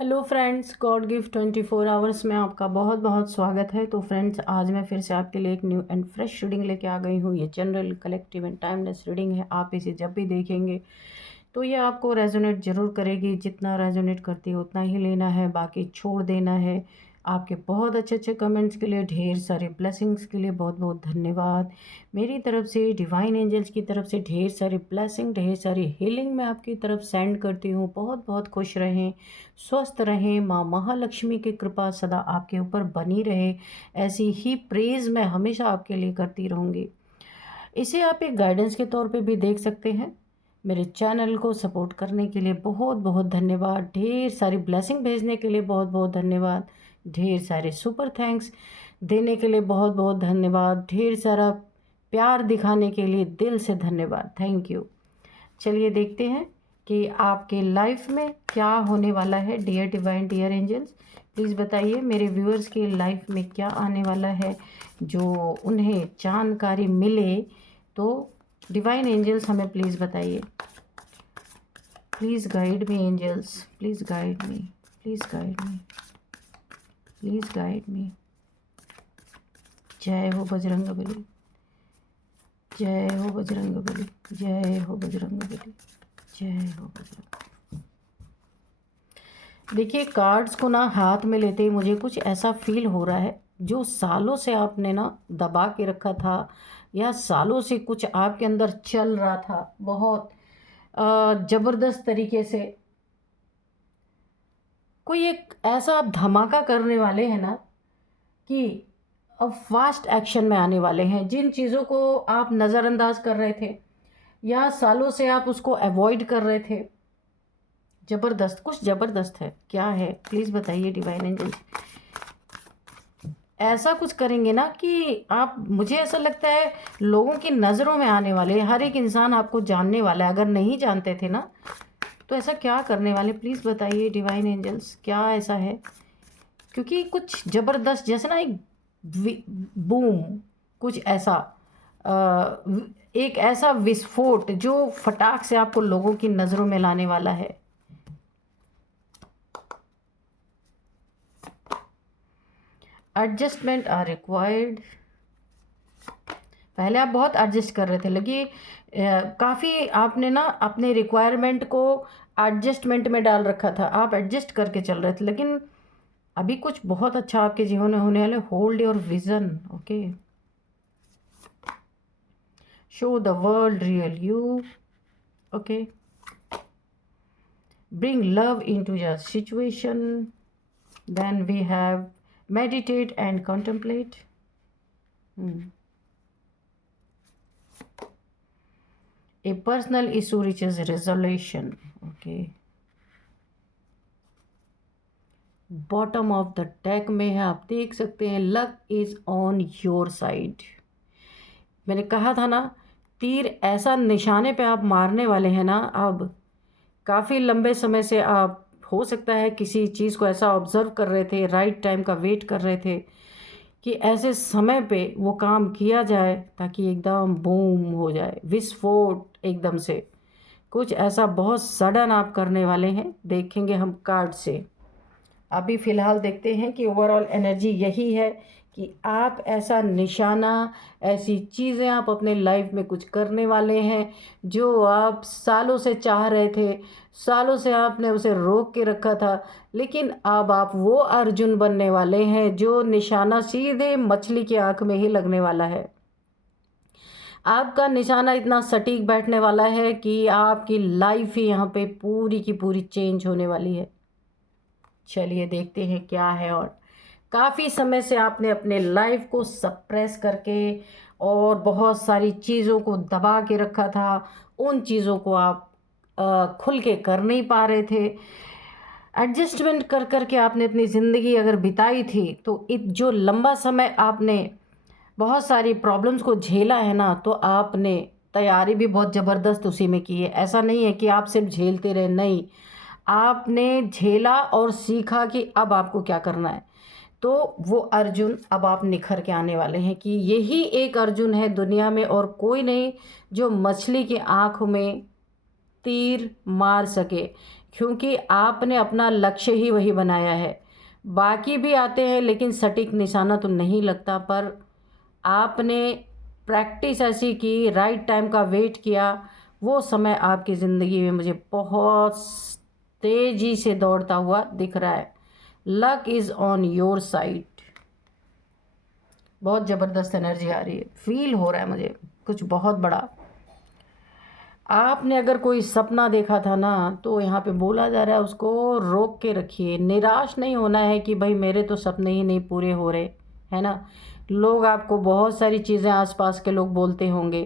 Hello friends, God gift 24 hours में आपका बहुत बहुत स्वागत है। तो फ्रेंड्स, आज मैं फिर से आपके लिए एक न्यू एंड फ्रेश रीडिंग लेके आ गई हूँ। ये general, collective and timeless reading है। आप इसे जब भी देखेंगे तो ये आपको रेजोनेट ज़रूर करेगी। जितना रेजोनेट करती है उतना ही लेना है, बाकी छोड़ देना है। आपके बहुत अच्छे अच्छे कमेंट्स के लिए, ढेर सारे ब्लेसिंग्स के लिए बहुत बहुत धन्यवाद। मेरी तरफ से, डिवाइन एंजल्स की तरफ से ढेर सारी ब्लेसिंग, ढेर सारी हीलिंग मैं आपकी तरफ सेंड करती हूँ। बहुत बहुत खुश रहें, स्वस्थ रहें। माँ महालक्ष्मी की कृपा सदा आपके ऊपर बनी रहे, ऐसी ही प्रेज़ मैं हमेशा आपके लिए करती रहूँगी। इसे आप एक गाइडेंस के तौर पे भी देख सकते हैं। मेरे चैनल को सपोर्ट करने के लिए बहुत बहुत धन्यवाद। ढेर सारी ब्लेसिंग भेजने के लिए बहुत बहुत धन्यवाद। ढेर सारे सुपर थैंक्स देने के लिए बहुत बहुत धन्यवाद। ढेर सारा प्यार दिखाने के लिए दिल से धन्यवाद। Thank you. चलिए देखते हैं कि आपके लाइफ में क्या होने वाला है। Dear divine, dear angels, please बताइए मेरे व्यूअर्स की लाइफ में क्या आने वाला है, जो उन्हें जानकारी मिले। तो डिवाइन एंजल्स हमें प्लीज़ बताइए। Please guide me angels, please guide me, please guide me, please guide me. जय हो बजरंगबली, जय हो बजरंगबली, जय हो बजरंगबली, जय हो बजरंग। देखिए, कार्ड्स को ना हाथ में लेते ही मुझे कुछ ऐसा फील हो रहा है, जो सालों से आपने ना दबा के रखा था, या सालों से कुछ आपके अंदर चल रहा था बहुत ज़बरदस्त तरीके से। कोई एक ऐसा आप धमाका करने वाले हैं ना, कि अब फास्ट एक्शन में आने वाले हैं। जिन चीज़ों को आप नज़रअंदाज कर रहे थे, या सालों से आप उसको अवॉइड कर रहे थे, ज़बरदस्त, कुछ ज़बरदस्त है। क्या है प्लीज़ बताइए डिवाइन एंजल्स। ऐसा कुछ करेंगे ना कि आप, मुझे ऐसा लगता है, लोगों की नज़रों में आने वाले। हर एक इंसान आपको जानने वाला है। अगर नहीं जानते थे ना, तो ऐसा क्या करने वाले प्लीज़ बताइए डिवाइन एंजल्स, क्या ऐसा है। क्योंकि कुछ ज़बरदस्त, जैसे ना एक बूम, कुछ ऐसा एक ऐसा विस्फोट जो फटाक से आपको लोगों की नज़रों में लाने वाला है। Adjustment are required. पहले आप बहुत एडजस्ट कर रहे थे, लगी काफ़ी आपने ना अपने रिक्वायरमेंट को एडजस्टमेंट में डाल रखा था। आप एडजस्ट करके चल रहे थे, लेकिन अभी कुछ बहुत अच्छा आपके जीवन में होने वाले। Hold your vision, okay. Show the world real you, okay. Bring love into your situation. Then we have meditate and contemplate. A personal issue reaches resolution, okay. Bottom of the deck में है, आप देख सकते हैं, luck is on your side. मैंने कहा था ना, तीर ऐसा निशाने पे आप मारने वाले हैं ना। अब काफ़ी लंबे समय से आप, हो सकता है किसी चीज़ को ऐसा ऑब्जर्व कर रहे थे, राइट टाइम का वेट कर रहे थे कि ऐसे समय पे वो काम किया जाए, ताकि एकदम बूम हो जाए, विस्फोट एकदम से। कुछ ऐसा बहुत सडन आप करने वाले हैं, देखेंगे हम कार्ड से। अभी फ़िलहाल देखते हैं कि ओवरऑल एनर्जी यही है कि आप ऐसा निशाना, ऐसी चीज़ें आप अपने लाइफ में कुछ करने वाले हैं, जो आप सालों से चाह रहे थे, सालों से आपने उसे रोक के रखा था। लेकिन अब आप वो अर्जुन बनने वाले हैं, जो निशाना सीधे मछली की आँख में ही लगने वाला है। आपका निशाना इतना सटीक बैठने वाला है कि आपकी लाइफ ही यहाँ पे पूरी की पूरी चेंज होने वाली है। चलिए देखते हैं क्या है। और काफ़ी समय से आपने अपने लाइफ को सप्रेस करके और बहुत सारी चीज़ों को दबा के रखा था। उन चीज़ों को आप खुल के कर नहीं पा रहे थे। एडजस्टमेंट कर कर के आपने अपनी ज़िंदगी अगर बिताई थी, तो जो लंबा समय आपने बहुत सारी प्रॉब्लम्स को झेला है ना, तो आपने तैयारी भी बहुत ज़बरदस्त उसी में की है। ऐसा नहीं है कि आप सिर्फ झेलते रहे, नहीं, आपने झेला और सीखा कि अब आपको क्या करना है। तो वो अर्जुन अब आप निखर के आने वाले हैं, कि यही एक अर्जुन है दुनिया में और कोई नहीं, जो मछली की आँख में तीर मार सके। क्योंकि आपने अपना लक्ष्य ही वही बनाया है। बाकी भी आते हैं लेकिन सटीक निशाना तो नहीं लगता, पर आपने प्रैक्टिस ऐसी की, राइट टाइम का वेट किया, वो समय आपकी ज़िंदगी में मुझे बहुत तेज़ी से दौड़ता हुआ दिख रहा है। Luck is on your side. बहुत ज़बरदस्त एनर्जी आ रही है, फील हो रहा है मुझे कुछ बहुत बड़ा। आपने अगर कोई सपना देखा था ना, तो यहाँ पे बोला जा रहा है उसको रोक के रखिए। निराश नहीं होना है कि भाई मेरे तो सपने ही नहीं पूरे हो रहे, है ना। लोग आपको बहुत सारी चीज़ें, आसपास के लोग बोलते होंगे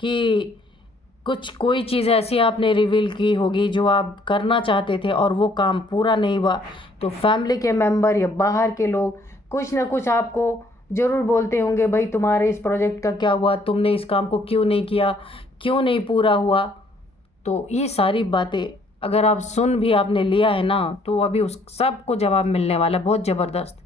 कि कुछ कोई चीज़ ऐसी आपने रिवील की होगी जो आप करना चाहते थे और वो काम पूरा नहीं हुआ, तो फैमिली के मेंबर या बाहर के लोग कुछ ना कुछ आपको ज़रूर बोलते होंगे, भाई तुम्हारे इस प्रोजेक्ट का क्या हुआ, तुमने इस काम को क्यों नहीं किया, क्यों नहीं पूरा हुआ। तो ये सारी बातें अगर आप सुन भी आपने लिया है ना, तो अभी उस सब को जवाब मिलने वाला है, बहुत ज़बरदस्त।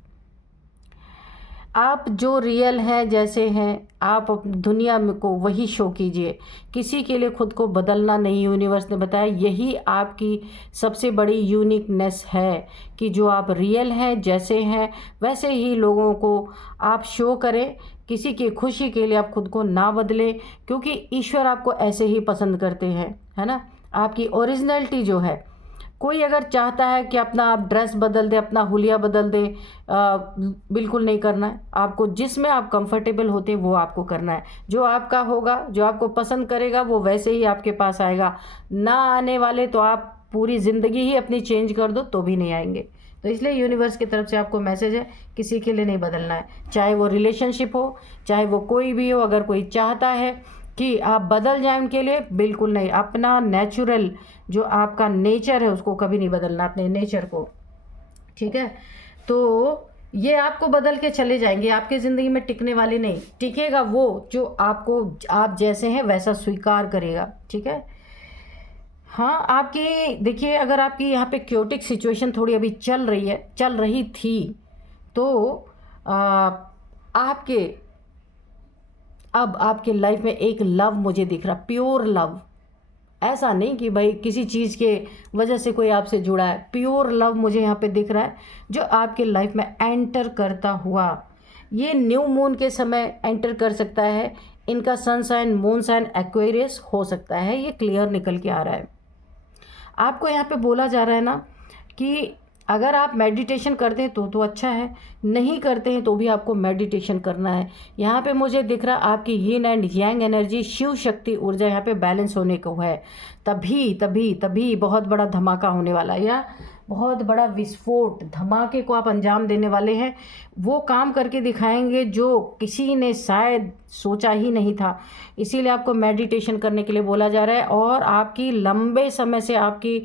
आप जो रियल हैं, जैसे हैं आप दुनिया में को वही शो कीजिए। किसी के लिए खुद को बदलना नहीं, यूनिवर्स ने बताया यही आपकी सबसे बड़ी यूनिकनेस है कि जो आप रियल हैं, जैसे हैं वैसे ही लोगों को आप शो करें। किसी की खुशी के लिए आप खुद को ना बदलें, क्योंकि ईश्वर आपको ऐसे ही पसंद करते हैं, है ना। आपकी ओरिजिनलिटी जो है, कोई अगर चाहता है कि अपना आप ड्रेस बदल दे, अपना हुलिया बदल दे, बिल्कुल नहीं करना है आपको। जिसमें आप कंफर्टेबल होते हैं वो आपको करना है। जो आपका होगा, जो आपको पसंद करेगा, वो वैसे ही आपके पास आएगा। ना आने वाले तो आप पूरी ज़िंदगी ही अपनी चेंज कर दो तो भी नहीं आएंगे। तो इसलिए यूनिवर्स की तरफ से आपको मैसेज है, किसी के लिए नहीं बदलना है, चाहे वो रिलेशनशिप हो, चाहे वो कोई भी हो। अगर कोई चाहता है कि आप बदल जाएं उनके लिए, बिल्कुल नहीं। अपना नेचुरल जो आपका नेचर है उसको कभी नहीं बदलना, अपने नेचर को, ठीक है। तो ये आपको बदल के चले जाएंगे, आपकी ज़िंदगी में टिकने वाले नहीं। टिकेगा वो जो आपको, आप जैसे हैं वैसा स्वीकार करेगा, ठीक है। हाँ, आपकी देखिए, अगर आपकी यहाँ पे क्योटिक सिचुएशन थोड़ी अभी चल रही है, चल रही थी, तो आपके अब आपके लाइफ में एक लव मुझे दिख रहा, प्योर लव। ऐसा नहीं कि भाई किसी चीज़ के वजह से कोई आपसे जुड़ा है, प्योर लव मुझे यहाँ पे दिख रहा है जो आपके लाइफ में एंटर करता हुआ। ये न्यू मून के समय एंटर कर सकता है। इनका sun sign, moon sign Aquarius हो सकता है, ये क्लियर निकल के आ रहा है। आपको यहाँ पे बोला जा रहा है ना कि अगर आप मेडिटेशन करते हैं तो अच्छा है, नहीं करते हैं तो भी आपको मेडिटेशन करना है। यहाँ पे मुझे दिख रहा आपकी yin and yang energy, Shiv Shakti ऊर्जा यहाँ पे बैलेंस होने को है। तभी तभी तभी बहुत बड़ा धमाका होने वाला है, या बहुत बड़ा विस्फोट, धमाके को आप अंजाम देने वाले हैं। वो काम करके दिखाएंगे जो किसी ने शायद सोचा ही नहीं था। इसीलिए आपको मेडिटेशन करने के लिए बोला जा रहा है। और आपकी लंबे समय से आपकी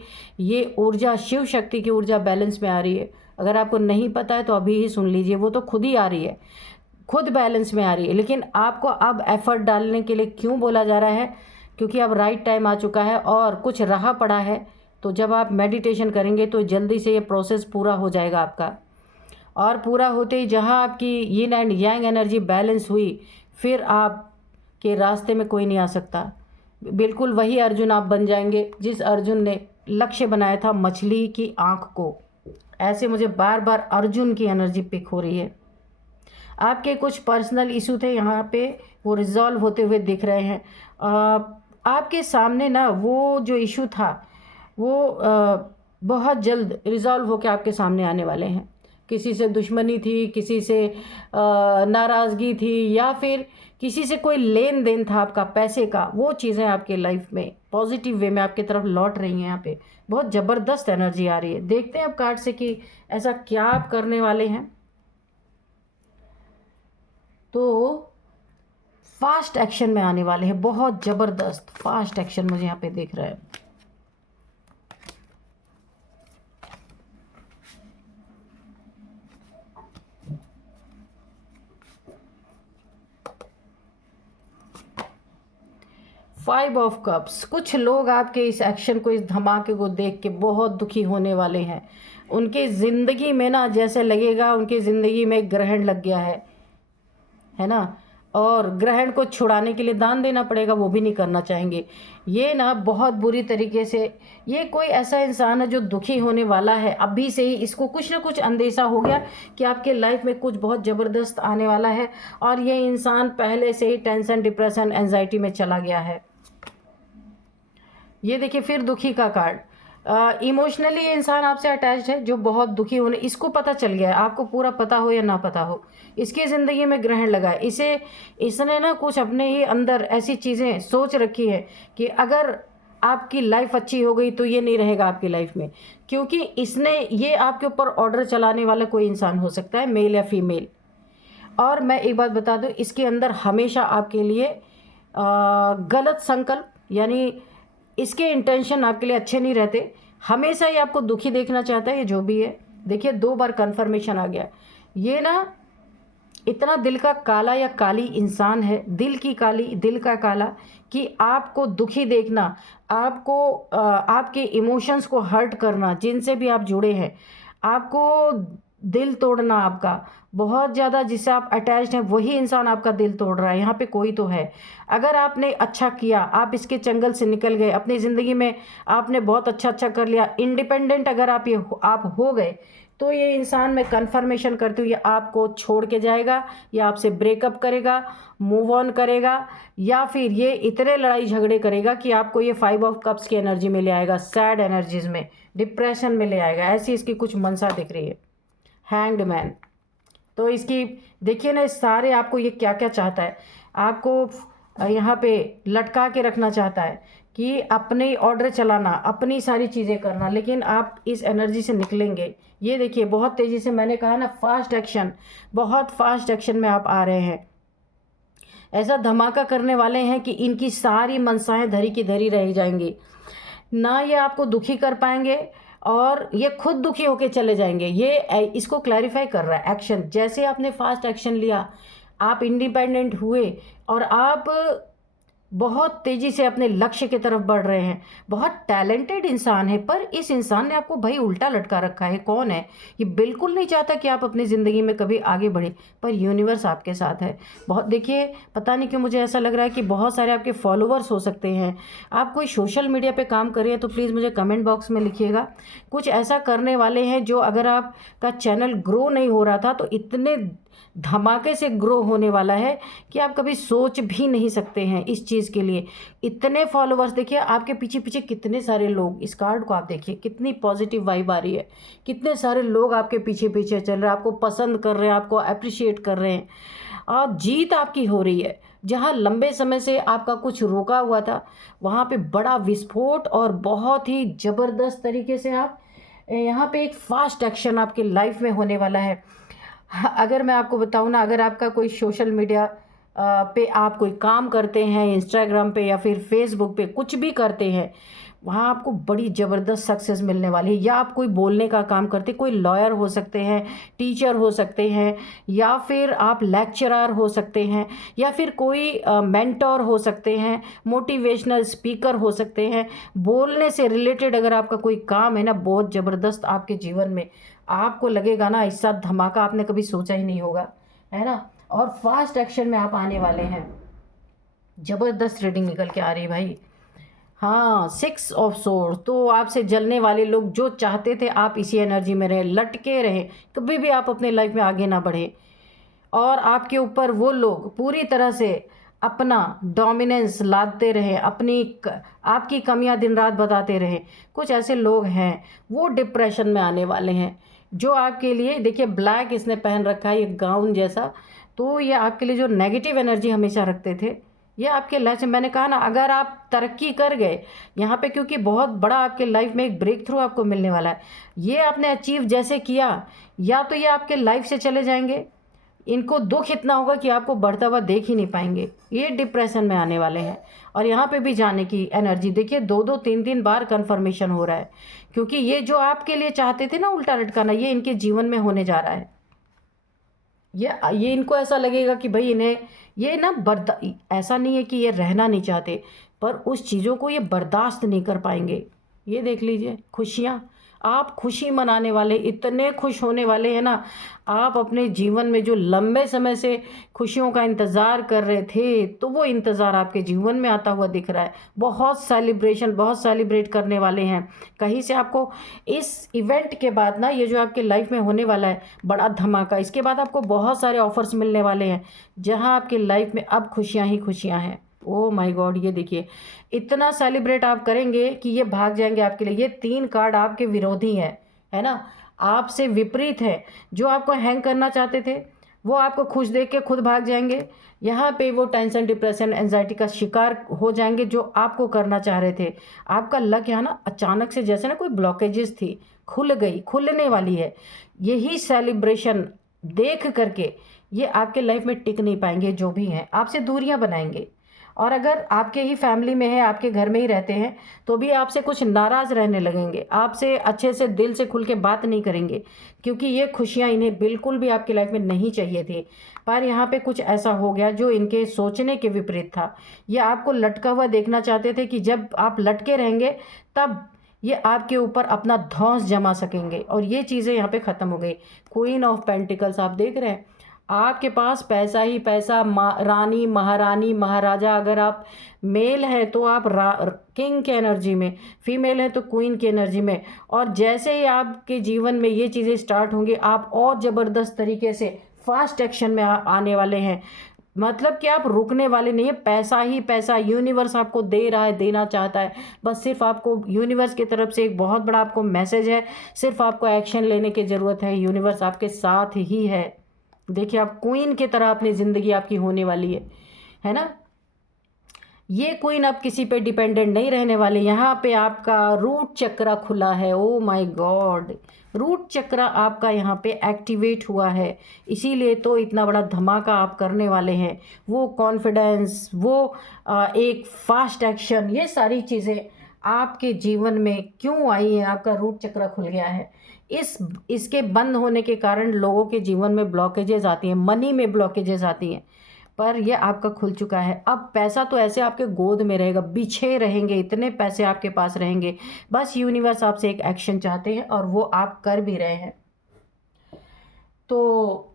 ये ऊर्जा, शिव शक्ति की ऊर्जा बैलेंस में आ रही है। अगर आपको नहीं पता है तो अभी ही सुन लीजिए, वो तो खुद ही आ रही है, खुद बैलेंस में आ रही है। लेकिन आपको अब एफर्ट डालने के लिए क्यों बोला जा रहा है, क्योंकि अब राइट टाइम आ चुका है और कुछ रहा पड़ा है। तो जब आप मेडिटेशन करेंगे तो जल्दी से ये प्रोसेस पूरा हो जाएगा आपका। और पूरा होते ही जहाँ आपकी yin and yang energy balance हुई, फिर आपके रास्ते में कोई नहीं आ सकता। बिल्कुल वही अर्जुन आप बन जाएंगे जिस अर्जुन ने लक्ष्य बनाया था मछली की आँख को। ऐसे मुझे बार बार अर्जुन की एनर्जी पिक हो रही है। आपके कुछ पर्सनल इशू थे यहाँ पे, वो रिजॉल्व होते हुए दिख रहे हैं। आपके सामने ना वो जो इशू था वो बहुत जल्द रिजॉल्व होकर आपके सामने आने वाले हैं। किसी से दुश्मनी थी, किसी से नाराज़गी थी, या फिर किसी से कोई लेन देन था आपका पैसे का, वो चीज़ें आपके लाइफ में पॉजिटिव वे में आपकी तरफ लौट रही हैं। यहाँ पे बहुत ज़बरदस्त एनर्जी आ रही है। देखते हैं अब कार्ड से कि ऐसा क्या आप करने वाले हैं। तो फास्ट एक्शन में आने वाले हैं, बहुत ज़बरदस्त फास्ट एक्शन मुझे यहाँ पे दिख रहा है। Five of cups. कुछ लोग आपके इस एक्शन को, इस धमाके को देख के बहुत दुखी होने वाले हैं। उनके ज़िंदगी में ना जैसे लगेगा उनकी ज़िंदगी में ग्रहण लग गया है ना। और ग्रहण को छुड़ाने के लिए दान देना पड़ेगा, वो भी नहीं करना चाहेंगे। ये ना बहुत बुरी तरीके से, ये कोई ऐसा इंसान है जो दुखी होने वाला है अभी से ही, इसको कुछ ना कुछ अंदेशा हो गया कि आपके लाइफ में कुछ बहुत ज़बरदस्त आने वाला है, और ये इंसान पहले से ही टेंशन, डिप्रेशन, एंजाइटी में चला गया है। ये देखिए फिर दुखी का कार्ड। इमोशनली ये इंसान आपसे अटैच्ड है, जो बहुत दुखी होने, इसको पता चल गया है, आपको पूरा पता हो या ना पता हो, इसकी ज़िंदगी में ग्रहण लगा है। इसने ना कुछ अपने ही अंदर ऐसी चीज़ें सोच रखी है कि अगर आपकी लाइफ अच्छी हो गई तो ये नहीं रहेगा आपकी लाइफ में, क्योंकि इसने ये आपके ऊपर ऑर्डर चलाने वाला कोई इंसान हो सकता है, मेल या फीमेल। और मैं एक बात बता दूं, इसके अंदर हमेशा आपके लिए गलत संकल्प, यानी इसके इंटेंशन आपके लिए अच्छे नहीं रहते, हमेशा ही आपको दुखी देखना चाहता है, ये जो भी है। देखिए 2 बार कन्फर्मेशन आ गया। ये ना इतना दिल का काला या काली इंसान है, दिल की काली, दिल का काला, कि आपको दुखी देखना, आपको आपके इमोशंस को हर्ट करना, जिनसे भी आप जुड़े हैं, आपको दिल तोड़ना आपका बहुत ज़्यादा, जिससे आप अटैच्ड हैं वही इंसान आपका दिल तोड़ रहा है। यहाँ पे कोई तो है। अगर आपने अच्छा किया, आप इसके चंगल से निकल गए, अपनी ज़िंदगी में आपने बहुत अच्छा अच्छा कर लिया, इंडिपेंडेंट अगर आप हो गए, तो ये इंसान, मैं कन्फर्मेशन करती हूँ, ये आपको छोड़ के जाएगा, या आपसे ब्रेकअप करेगा, मूव ऑन करेगा, या फिर ये इतने लड़ाई झगड़े करेगा कि आपको ये 5 ऑफ कप्स की एनर्जी में ले आएगा, सैड एनर्जीज में, डिप्रेशन में ले आएगा। ऐसी इसकी कुछ मनसा दिख रही है। हैंग्ड मैन, तो इसकी देखिए ना, सारे आपको ये क्या क्या चाहता है, आपको यहाँ पे लटका के रखना चाहता है कि अपने ऑर्डर चलाना, अपनी सारी चीज़ें करना, लेकिन आप इस एनर्जी से निकलेंगे। ये देखिए बहुत तेज़ी से, मैंने कहा ना फास्ट एक्शन, बहुत फास्ट एक्शन में आप आ रहे हैं। ऐसा धमाका करने वाले हैं कि इनकी सारी मनसाएं धरी की धरी रह जाएंगी, ना ये आपको दुखी कर पाएंगे, और ये खुद दुखी होके चले जाएंगे। ये इसको क्लैरिफाई कर रहा है एक्शन। जैसे आपने फास्ट एक्शन लिया, आप इंडिपेंडेंट हुए, और आप बहुत तेज़ी से अपने लक्ष्य की तरफ बढ़ रहे हैं। बहुत टैलेंटेड इंसान है, पर इस इंसान ने आपको भाई उल्टा लटका रखा है। कौन है ये? बिल्कुल नहीं चाहता कि आप अपनी ज़िंदगी में कभी आगे बढ़े, पर यूनिवर्स आपके साथ है। बहुत देखिए, पता नहीं क्यों मुझे ऐसा लग रहा है कि बहुत सारे आपके फॉलोअर्स हो सकते हैं। आप कोई सोशल मीडिया पे काम कर रहे हैं तो प्लीज़ मुझे कमेंट बॉक्स में लिखिएगा। कुछ ऐसा करने वाले हैं जो, अगर आपका चैनल ग्रो नहीं हो रहा था, तो इतने धमाके से ग्रो होने वाला है कि आप कभी सोच भी नहीं सकते हैं इस चीज़ के लिए। इतने फॉलोअर्स, देखिए आपके पीछे पीछे कितने सारे लोग, इस कार्ड को आप देखिए, कितनी पॉजिटिव वाइब आ रही है, कितने सारे लोग आपके पीछे पीछे चल रहे हैं, आपको पसंद कर रहे हैं, आपको अप्रिशिएट कर रहे हैं, और जीत आपकी हो रही है। जहाँ लंबे समय से आपका कुछ रोका हुआ था, वहाँ पे बड़ा विस्फोट और बहुत ही ज़बरदस्त तरीके से आप यहाँ पे एक फास्ट एक्शन आपकी लाइफ में होने वाला है। अगर मैं आपको बताऊँ ना, अगर आपका कोई सोशल मीडिया पे आप कोई काम करते हैं, इंस्टाग्राम पे या फिर फेसबुक पे कुछ भी करते हैं, वहाँ आपको बड़ी ज़बरदस्त सक्सेस मिलने वाली है। या आप कोई बोलने का काम करते, कोई लॉयर हो सकते हैं, टीचर हो सकते हैं, या फिर आप लेक्चरर हो सकते हैं, या फिर कोई मेंटोर हो सकते हैं, मोटिवेशनल स्पीकर हो सकते हैं। बोलने से रिलेटेड अगर आपका कोई काम है ना, बहुत ज़बरदस्त आपके जीवन में, आपको लगेगा ना ऐसा धमाका आपने कभी सोचा ही नहीं होगा, है ना। और फास्ट एक्शन में आप आने वाले हैं। ज़बरदस्त रीडिंग निकल के आ रही है भाई। हाँ, 6 ऑफ सोर्ड, तो आपसे जलने वाले लोग जो चाहते थे आप इसी एनर्जी में रहें, लटके रहें, कभी भी आप अपने लाइफ में आगे ना बढ़ें, और आपके ऊपर वो लोग पूरी तरह से अपना डोमिनेंस लादते रहें, आपकी कमियां दिन रात बताते रहें। कुछ ऐसे लोग हैं वो डिप्रेशन में आने वाले हैं, जो आपके लिए, देखिए ब्लैक इसने पहन रखा है, ये गाउन जैसा, तो ये आपके लिए जो नेगेटिव एनर्जी हमेशा रखते थे, ये आपके लाइफ में, मैंने कहा ना, अगर आप तरक्की कर गए यहाँ पे, क्योंकि बहुत बड़ा आपके लाइफ में एक ब्रेक थ्रू आपको मिलने वाला है। ये आपने अचीव जैसे किया, या तो ये आपके लाइफ से चले जाएंगे, इनको दुख इतना होगा कि आपको बढ़ता हुआ देख ही नहीं पाएंगे, ये डिप्रेशन में आने वाले हैं। और यहाँ पे भी जाने की एनर्जी देखिए, 2-2 3-3 बार कन्फर्मेशन हो रहा है, क्योंकि ये जो आपके लिए चाहते थे ना उल्टा लटकाना, ये इनके जीवन में होने जा रहा है। ये इनको ऐसा लगेगा कि भाई इन्हें ये ना ऐसा नहीं है कि ये रहना नहीं चाहते, पर उस चीज़ों को ये बर्दाश्त नहीं कर पाएंगे। ये देख लीजिए, खुशियाँ आप खुशी मनाने वाले, इतने खुश होने वाले हैं ना। आप अपने जीवन में जो लंबे समय से खुशियों का इंतज़ार कर रहे थे, तो वो इंतज़ार आपके जीवन में आता हुआ दिख रहा है। बहुत सेलिब्रेशन, बहुत सेलिब्रेट करने वाले हैं। कहीं से आपको इस इवेंट के बाद ना, ये जो आपके लाइफ में होने वाला है बड़ा धमाका, इसके बाद आपको बहुत सारे ऑफर्स मिलने वाले हैं, जहां आपके लाइफ में अब खुशियां ही खुशियां हैं। ओ माय गॉड, ये देखिए, इतना सेलिब्रेट आप करेंगे कि ये भाग जाएंगे आपके लिए। ये 3 कार्ड आपके विरोधी हैं, है ना, आपसे विपरीत है। जो आपको हैंग करना चाहते थे, वो आपको खुश देख के खुद भाग जाएंगे। यहाँ पे वो टेंशन, डिप्रेशन, एंजाइटी का शिकार हो जाएंगे जो आपको करना चाह रहे थे। आपका लक यहाँ ना अचानक से, जैसे ना कोई ब्लॉकेजेस थी, खुल गई, खुलने वाली है। यही सेलिब्रेशन देख करके ये आपके लाइफ में टिक नहीं पाएंगे, जो भी हैं आपसे दूरियां बनाएंगे। और अगर आपके ही फैमिली में है, आपके घर में ही रहते हैं, तो भी आपसे कुछ नाराज़ रहने लगेंगे, आपसे अच्छे से दिल से खुल के बात नहीं करेंगे, क्योंकि ये खुशियाँ इन्हें बिल्कुल भी आपकी लाइफ में नहीं चाहिए थी। पर यहाँ पे कुछ ऐसा हो गया जो इनके सोचने के विपरीत था। ये आपको लटका हुआ देखना चाहते थे कि जब आप लटके रहेंगे तब ये आपके ऊपर अपना धौंस जमा सकेंगे, और ये चीज़ें यहाँ पे ख़त्म हो गई। क्वीन ऑफ पेंटिकल्स आप देख रहे हैं, आपके पास पैसा ही पैसा, रानी, महारानी, महाराजा। अगर आप मेल है तो आप किंग के एनर्जी में, फीमेल है तो क्वीन की एनर्जी में। और जैसे ही आपके जीवन में ये चीज़ें स्टार्ट होंगी, आप और ज़बरदस्त तरीके से फास्ट एक्शन में आने वाले हैं। मतलब कि आप रुकने वाले नहीं है। पैसा ही पैसा यूनिवर्स आपको दे रहा है, देना चाहता है। बस सिर्फ आपको यूनिवर्स की तरफ से एक बहुत बड़ा आपको मैसेज है, सिर्फ आपको एक्शन लेने की ज़रूरत है। यूनिवर्स आपके साथ ही है। देखिए, आप क्वीन की तरह अपनी ज़िंदगी आपकी होने वाली है ना। ये क्वीन अब किसी पे डिपेंडेंट नहीं रहने वाले। यहाँ पे आपका रूट चक्रा खुला है। ओ माय गॉड, रूट चक्रा आपका यहाँ पे एक्टिवेट हुआ है, इसीलिए तो इतना बड़ा धमाका आप करने वाले हैं। वो कॉन्फिडेंस, वो एक फास्ट एक्शन, ये सारी चीज़ें आपके जीवन में क्यों आई हैं? आपका रूट चक्रा खुल गया है। इसके बंद होने के कारण लोगों के जीवन में ब्लॉकेजेस आती हैं, मनी में ब्लॉकेजेस आती हैं, पर ये आपका खुल चुका है। अब पैसा तो ऐसे आपके गोद में रहेगा, बिछे रहेंगे, इतने पैसे आपके पास रहेंगे। बस यूनिवर्स आपसे एक एक्शन चाहते हैं, और वो आप कर भी रहे हैं। तो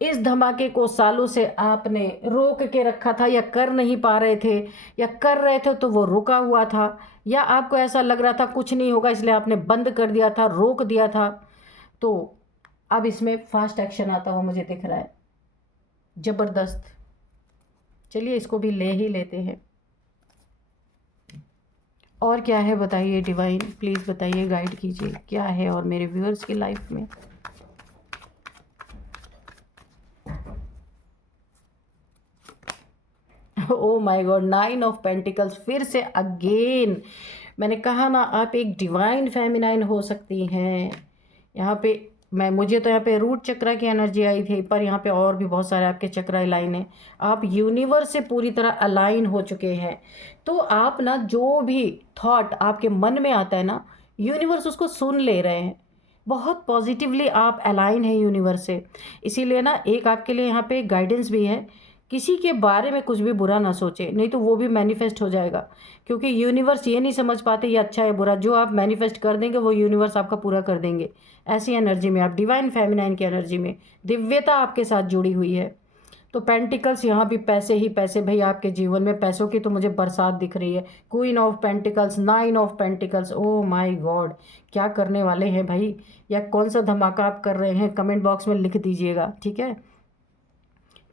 इस धमाके को सालों से आपने रोक के रखा था, या कर नहीं पा रहे थे, या कर रहे थे तो वो रुका हुआ था, या आपको ऐसा लग रहा था कुछ नहीं होगा इसलिए आपने बंद कर दिया था, रोक दिया था। तो अब इसमें फास्ट एक्शन आता हुआ मुझे दिख रहा है, ज़बरदस्त। चलिए, इसको भी ले ही लेते हैं। और क्या है बताइए डिवाइन, प्लीज़ बताइए, गाइड कीजिए क्या है और मेरे व्यूअर्स की लाइफ में। Oh my God, 9 of pentacles फिर से अगेन। मैंने कहा ना, आप एक डिवाइन फेमिनाइन हो सकती हैं। यहाँ पे मुझे तो यहाँ पे रूट चक्रा की एनर्जी आई थी, पर यहाँ पे और भी बहुत सारे आपके चक्रा अलाइन हैं। आप यूनिवर्स से पूरी तरह अलाइन हो चुके हैं। तो आप ना, जो भी थॉट आपके मन में आता है ना, यूनिवर्स उसको सुन ले रहे हैं। बहुत पॉजिटिवली आप अलाइन हैं यूनिवर्स से। इसीलिए ना, एक आपके लिए यहाँ पे गाइडेंस भी है, किसी के बारे में कुछ भी बुरा ना सोचे, नहीं तो वो भी मैनिफेस्ट हो जाएगा। क्योंकि यूनिवर्स ये नहीं समझ पाते ये अच्छा है बुरा, जो आप मैनिफेस्ट कर देंगे वो यूनिवर्स आपका पूरा कर देंगे। ऐसी एनर्जी में आप, डिवाइन फेमिनाइन की एनर्जी में, दिव्यता आपके साथ जुड़ी हुई है। तो पेंटिकल्स, यहाँ भी पैसे ही पैसे भाई। आपके जीवन में पैसों की तो मुझे बरसात दिख रही है। Queen of pentacles, 9 of pentacles, oh my God, क्या करने वाले हैं भाई, या कौन सा धमाका आप कर रहे हैं, कमेंट बॉक्स में लिख दीजिएगा, ठीक है।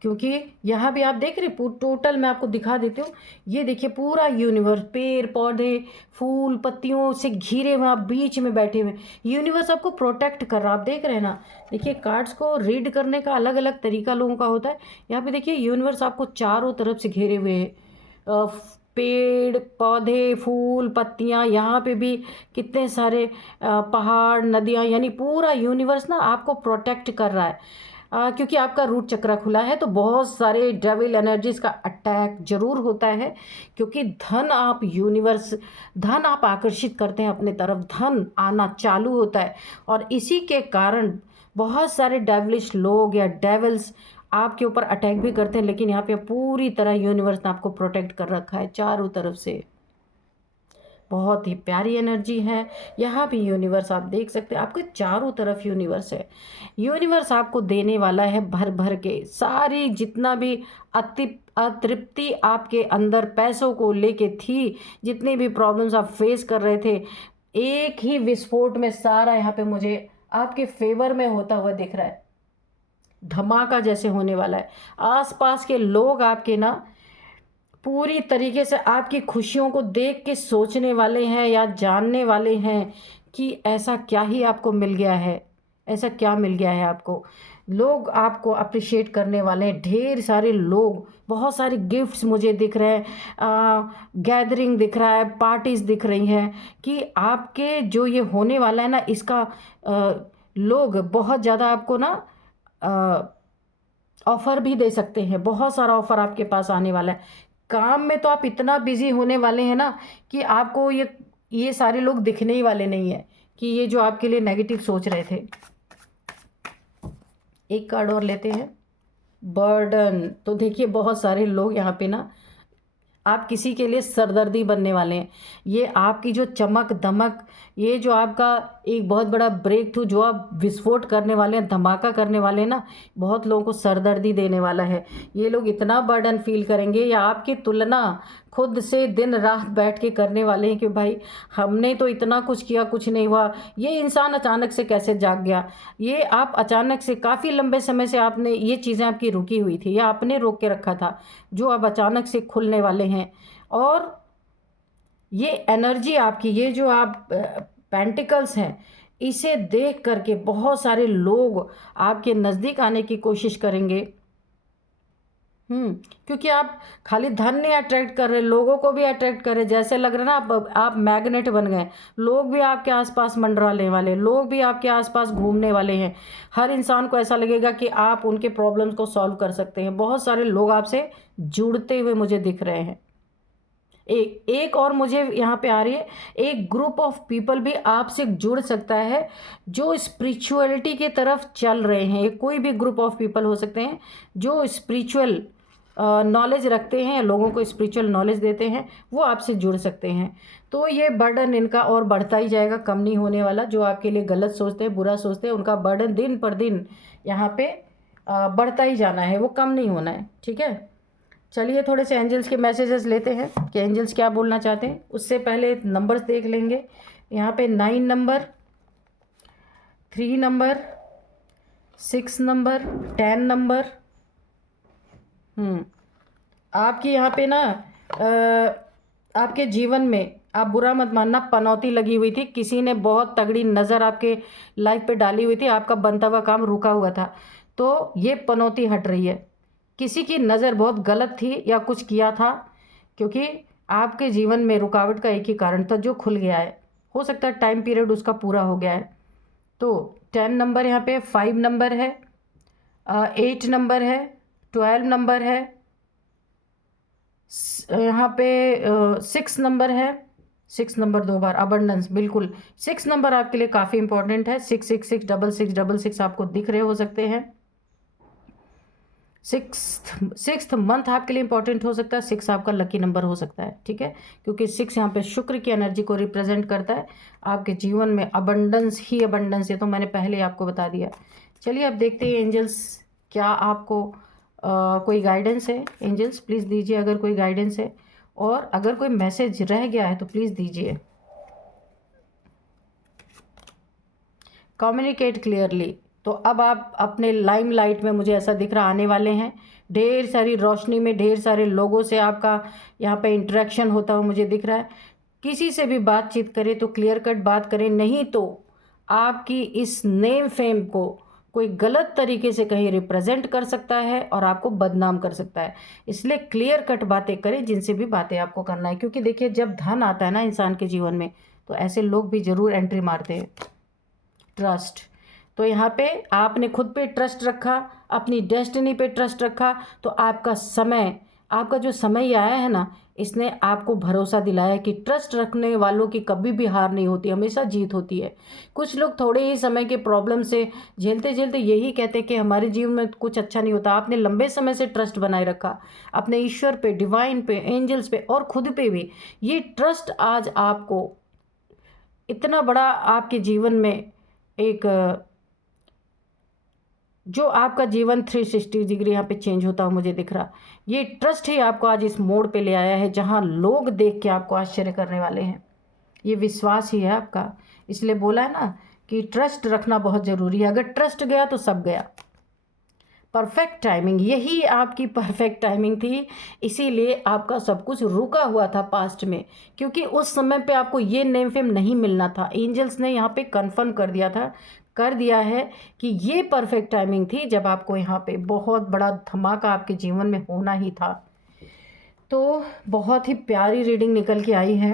क्योंकि यहाँ भी आप देख रहे, टोटल मैं आपको दिखा देती हूँ। ये देखिए, पूरा यूनिवर्स, पेड़ पौधे, फूल पत्तियों से घिरे हुए, आप बीच में बैठे हुए, यूनिवर्स आपको प्रोटेक्ट कर रहा है। आप देख रहे हैं ना। देखिए, कार्ड्स को रीड करने का अलग अलग तरीका लोगों का होता है। यहाँ पे देखिए, यूनिवर्स आपको चारों तरफ से घेरे हुए है, पेड़ पौधे, फूल पत्तियाँ, यहाँ पे भी कितने सारे पहाड़, नदियाँ, यानी पूरा यूनिवर्स ना आपको प्रोटेक्ट कर रहा है। क्योंकि आपका रूट चक्रा खुला है, तो बहुत सारे डेविल एनर्जीज का अटैक जरूर होता है। क्योंकि धन आप आकर्षित करते हैं अपने तरफ, धन आना चालू होता है, और इसी के कारण बहुत सारे डेविलिश लोग या डेविल्स आपके ऊपर अटैक भी करते हैं। लेकिन यहाँ पे पूरी तरह यूनिवर्स ने आपको प्रोटेक्ट कर रखा है चारों तरफ से। बहुत ही प्यारी एनर्जी है। यहाँ भी यूनिवर्स आप देख सकते हैं, आपके चारों तरफ यूनिवर्स है। यूनिवर्स आपको देने वाला है भर भर के सारी, जितना भी अतृप्ति आपके अंदर पैसों को लेके थी, जितनी भी प्रॉब्लम्स आप फेस कर रहे थे, एक ही विस्फोट में सारा यहाँ पे मुझे आपके फेवर में होता हुआ दिख रहा है। धमाका जैसे होने वाला है। आसपास के लोग आपके ना पूरी तरीके से आपकी खुशियों को देख के सोचने वाले हैं या जानने वाले हैं कि ऐसा क्या ही आपको मिल गया है, ऐसा क्या मिल गया है आपको। लोग आपको अप्रिशिएट करने वाले हैं, ढेर सारे लोग, बहुत सारे गिफ्ट्स मुझे दिख रहे हैं, गैदरिंग दिख रहा है, पार्टीज दिख रही हैं कि आपके जो ये होने वाला है ना, इसका लोग बहुत ज़्यादा आपको ना ऑफ़र भी दे सकते हैं। बहुत सारा ऑफ़र आपके पास आने वाला है। काम में तो आप इतना बिजी होने वाले हैं ना कि आपको ये सारे लोग दिखने ही वाले नहीं है कि ये जो आपके लिए नेगेटिव सोच रहे थे। एक कार्ड और लेते हैं, बर्डन। तो देखिए बहुत सारे लोग यहाँ पे ना आप किसी के लिए सरदर्दी बनने वाले हैं। ये आपकी जो चमक दमक, ये जो आपका एक बहुत बड़ा ब्रेक थ्रू जो आप विस्फोट करने वाले हैं, धमाका करने वाले हैं ना, बहुत लोगों को सरदर्दी देने वाला है। ये लोग इतना बर्डन फील करेंगे या आपकी तुलना खुद से दिन रात बैठ के करने वाले हैं कि भाई हमने तो इतना कुछ किया, कुछ नहीं हुआ, ये इंसान अचानक से कैसे जाग गया। ये आप अचानक से काफ़ी लंबे समय से आपने ये चीज़ें आपकी रुकी हुई थी या आपने रोक के रखा था, जो अब अचानक से खुलने वाले हैं। और ये एनर्जी आपकी, ये जो आप पेंटिकल्स हैं, इसे देख करके बहुत सारे लोग आपके नज़दीक आने की कोशिश करेंगे। क्योंकि आप खाली धन नहीं अट्रैक्ट कर रहे, लोगों को भी अट्रैक्ट कर रहे। जैसे लग रहा है ना आप मैग्नेट बन गए। लोग भी आपके आसपास मंडराने वाले, लोग भी आपके आसपास घूमने वाले हैं। हर इंसान को ऐसा लगेगा कि आप उनके प्रॉब्लम्स को सॉल्व कर सकते हैं। बहुत सारे लोग आपसे जुड़ते हुए मुझे दिख रहे हैं। एक और मुझे यहाँ पे आ रही है, एक ग्रुप ऑफ पीपल भी आपसे जुड़ सकता है जो स्पिरिचुअलिटी की तरफ चल रहे हैं। ये कोई भी ग्रुप ऑफ पीपल हो सकते हैं जो स्पिरिचुअल नॉलेज रखते हैं, लोगों को स्पिरिचुअल नॉलेज देते हैं, वो आपसे जुड़ सकते हैं। तो ये बर्डन इनका और बढ़ता ही जाएगा, कम नहीं होने वाला। जो आपके लिए गलत सोचते हैं, बुरा सोचते हैं, उनका बर्डन दिन पर दिन यहाँ पे बढ़ता ही जाना है, वो कम नहीं होना है। ठीक है, चलिए थोड़े से एंजल्स के मैसेजेस लेते हैं कि एंजल्स क्या बोलना चाहते हैं। उससे पहले नंबर्स देख लेंगे। यहाँ पे 9 नंबर, 3 नंबर, 6 नंबर, 10 नंबर। आपकी यहाँ पे ना आपके जीवन में, आप बुरा मत मानना, पनौती लगी हुई थी। किसी ने बहुत तगड़ी नज़र आपके लाइफ पे डाली हुई थी, आपका बनता हुआ काम रुका हुआ था। तो ये पनौती हट रही है। किसी की नज़र बहुत गलत थी या कुछ किया था, क्योंकि आपके जीवन में रुकावट का एक ही कारण था जो खुल गया है। हो सकता है टाइम पीरियड उसका पूरा हो गया है। तो 10 नंबर यहाँ पे, 5 नंबर है, 8 नंबर है, 12 नंबर है, यहाँ पे 6 नंबर है। 6 नंबर 2 बार, अबंडेंस, बिल्कुल 6 नंबर आपके लिए काफ़ी इंपॉर्टेंट है। 6666666 आपको दिख रहे हो सकते हैं। सिक्स्थ मंथ आपके लिए इंपॉर्टेंट हो सकता है। 6 आपका लकी नंबर हो सकता है। ठीक है, क्योंकि 6 यहाँ पे शुक्र की एनर्जी को रिप्रेजेंट करता है। आपके जीवन में अबंडेंस ही अबंडेंस है, तो मैंने पहले ही आपको बता दिया। चलिए अब देखते हैं एंजल्स क्या आपको कोई गाइडेंस है। एंजल्स प्लीज़ दीजिए अगर कोई गाइडेंस है, और अगर कोई मैसेज रह गया है तो प्लीज़ दीजिए। Communicate clearly. तो अब आप अपने लाइमलाइट में, मुझे ऐसा दिख रहा, आने वाले हैं। ढेर सारी रोशनी में ढेर सारे लोगों से आपका यहाँ पे इंटरेक्शन होता हुआ मुझे दिख रहा है। किसी से भी बातचीत करें तो क्लियर कट बात करें, नहीं तो आपकी इस नेम फेम को कोई गलत तरीके से कहीं रिप्रेजेंट कर सकता है और आपको बदनाम कर सकता है। इसलिए क्लियर कट बातें करें जिनसे भी बातें आपको करना है, क्योंकि देखिए जब धन आता है ना इंसान के जीवन में, तो ऐसे लोग भी ज़रूर एंट्री मारते हैं। ट्रस्ट, तो यहाँ पे आपने खुद पे ट्रस्ट रखा, अपनी डेस्टिनी पे ट्रस्ट रखा, तो आपका समय आपका जो समय आया है ना, इसने आपको भरोसा दिलाया कि ट्रस्ट रखने वालों की कभी भी हार नहीं होती, हमेशा जीत होती है। कुछ लोग थोड़े ही समय के प्रॉब्लम से झेलते झेलते यही कहते कि हमारे जीवन में कुछ अच्छा नहीं होता। आपने लंबे समय से ट्रस्ट बनाए रखा अपने ईश्वर पे, डिवाइन पे, एंजल्स पे और खुद पे भी। ये ट्रस्ट आज आपको इतना बड़ा आपके जीवन में एक जो आपका जीवन 360 डिग्री यहाँ पे चेंज होता हुआ मुझे दिख रहा। ये ट्रस्ट ही आपको आज इस मोड़ पे ले आया है जहाँ लोग देख के आपको आश्चर्य करने वाले हैं। ये विश्वास ही है आपका। इसलिए बोला है ना कि ट्रस्ट रखना बहुत ज़रूरी है। अगर ट्रस्ट गया तो सब गया। परफेक्ट टाइमिंग, यही आपकी परफेक्ट टाइमिंग थी। इसीलिए आपका सब कुछ रुका हुआ था पास्ट में, क्योंकि उस समय पे आपको ये नेम फेम नहीं मिलना था। एंजल्स ने यहाँ पे कंफर्म कर दिया है कि ये परफेक्ट टाइमिंग थी जब आपको यहाँ पे बहुत बड़ा धमाका आपके जीवन में होना ही था। तो बहुत ही प्यारी रीडिंग निकल के आई है।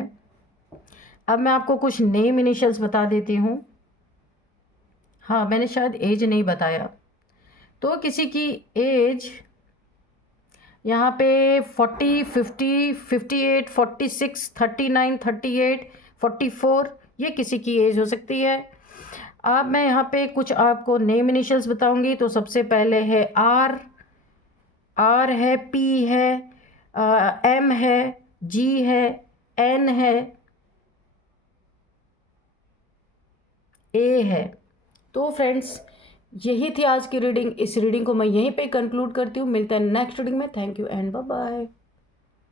अब मैं आपको कुछ नेम इनिशियल्स बता देती हूँ। हाँ, मैंने शायद एज नहीं बताया। तो किसी की एज यहाँ पे 40, 50, 58, 46, 39, 38, 44, ये किसी की एज हो सकती है। अब मैं यहाँ पे कुछ आपको नेम इनिशियल्स बताऊंगी। तो सबसे पहले है आर, आर है, पी है, एम है, जी है, एन है, ए है। तो फ्रेंड्स, यही थी आज की रीडिंग। इस रीडिंग को मैं यहीं पे कंक्लूड करती हूँ। मिलते हैं नेक्स्ट रीडिंग में। Thank you and bye bye.